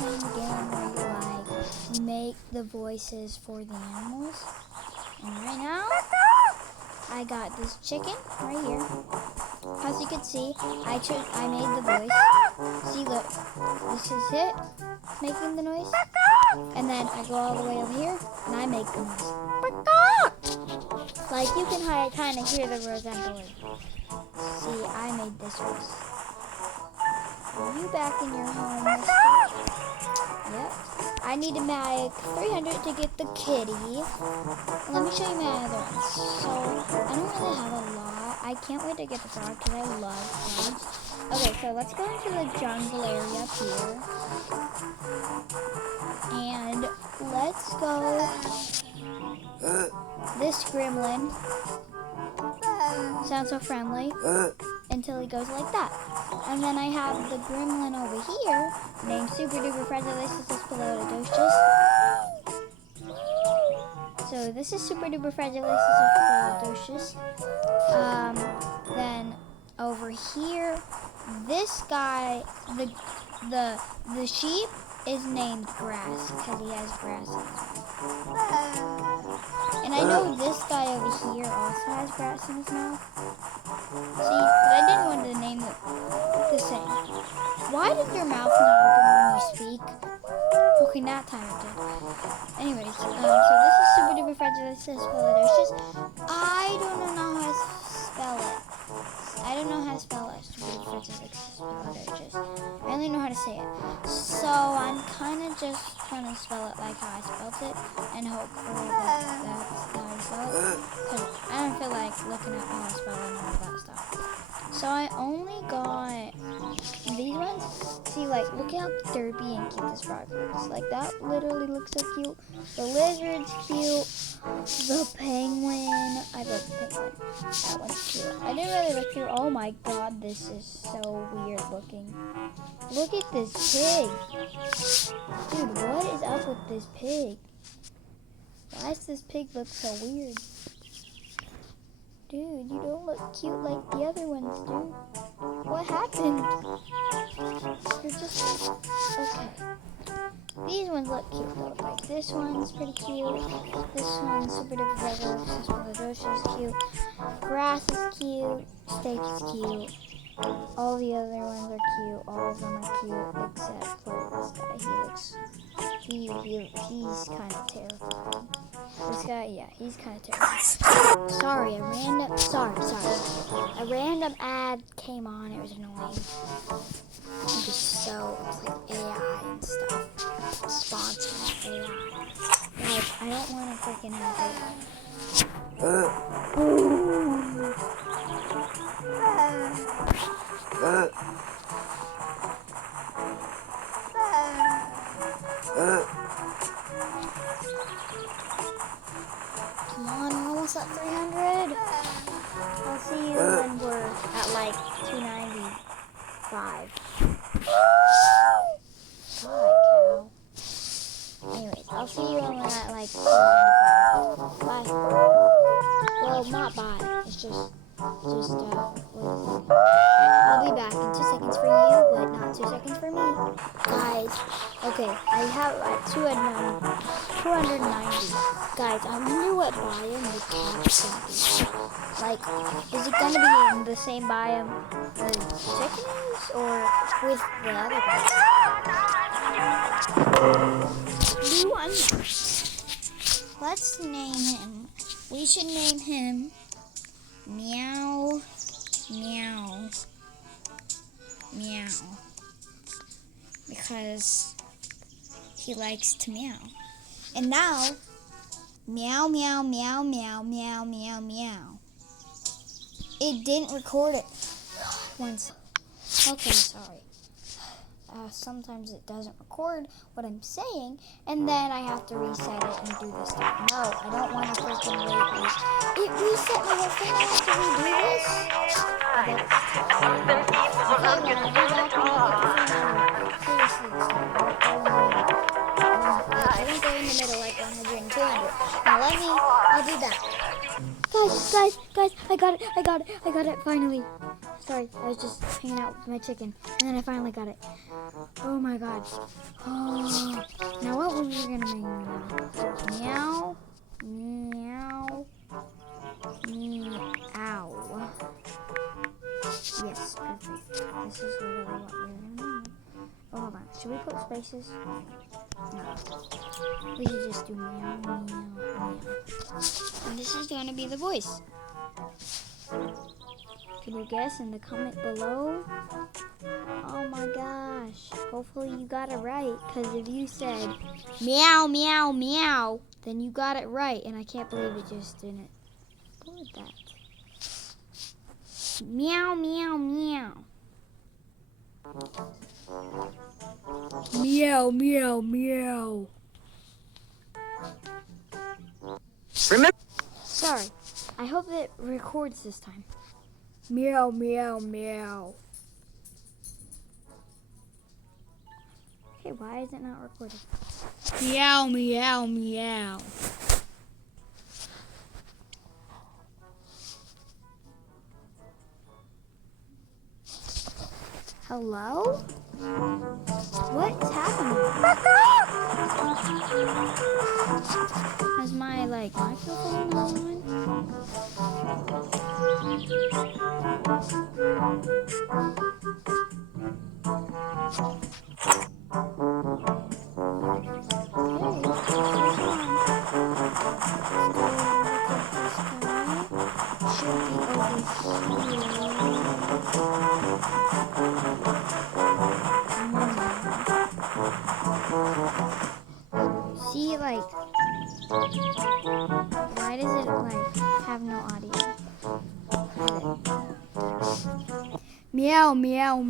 playing a game where you like make the voices for the animals. And right now, I got this chicken right here. As you can see, I made the voice. See, look, this is it, making the noise. And then I go all the way over here, and I make the noise. Like, you can kind of hear the resemblance. See, I made this voice. Are you back in your home, mister? Yep. I need to make 300 to get the kitty. Let me show you my other ones. So, I don't really have a lot. I can't wait to get the frog because I love frogs. Okay, so let's go into the jungle area up here. And let's go. This gremlin sounds so friendly until he goes like that. And then I have the gremlin over here named Super Duper Fragilissus. So this is Super Duper Fragilissus. Then over here, this guy, the sheep is named Grass because he has grass in his mouth. And I know this guy over here also has grass in his mouth. See, but I didn't want to name it the same. Why did your mouth not open when you speak? Okay, that time it did. Anyways, so this is Super Duper Fragilissus. I don't know how to spell it. I don't know how to spell it. Super Duper Fragilissus. I only know how to say it. So I'm kind of just gonna spell it like how I spelled it and hope for that that's how I spell it. Because I don't feel like looking at how I spell it and all that stuff. So I only got these ones. See, like, look how derpy and cute this frog looks. Like, that literally looks so cute. The lizard's cute. The penguin. I love the penguin. That one's cute. I didn't really look through. Oh my god, this is so weird looking. Look at this pig. Dude, what is up with this pig? Why does this pig look so weird? Dude, you don't look cute like the other ones, dude. What happened? You're just... Okay. These ones look cute though. Like this one's pretty cute. This one's Super Duper Fragilissus is cute. Grass is cute. Steak is cute. All the other ones are cute. All of them are cute except for this guy. He looks... He's kind of terrifying. This guy, yeah, he's kind of terrifying. Sorry, a random ad came on. It was annoying. It was so, it's like AI and stuff. Sponsoring AI. Like, I don't want to freaking have Come on, we're almost at 300. I'll see you when we're at like 295. God, cow. Anyways, I'll see you when we're at like 295. Bye. Well, not bye. It's just, what is it? I'll be back in 2 seconds for you, but not 2 seconds for me. Guys, okay, I have like 290. Guys, I wonder what biome the cat's gonna be. Like, is it gonna be in the same biome the chicken is, or with the other guys? New one. Let's name him. We should name him Meow. Because he likes to meow. And now, meow. It didn't record it once. Okay, sorry. Sometimes it doesn't record what I'm saying, and then I have to reset it and do this stuff. No, I don't want to freaking wait. It reset my whole thing. I have to redo this. I don't go in the middle like 100 and 200. Now I'll do that. Guys, I got it, finally. Sorry, I was just hanging out with my chicken. And then I finally got it. Oh my god. Oh. Now what were we going to make now? Meow. Meow. Meow. Yes, perfect. This is literally what we're going to make. Oh, hold on. Should we put spaces? No. We should just do meow, meow, meow. And this is going to be the voice. Can you guess in the comment below? Oh my gosh. Hopefully you got it right. Because if you said meow, meow, meow, then you got it right. And I can't believe it just didn't. What was that? Meow, meow, meow. Meow, meow, meow. Remember? Sorry. I hope it records this time. Meow, meow, meow. Okay, why is it not recording? Meow, meow, meow. Hello? What's happening? Is my microphone on? See, why does it have no audio? Meow, meow,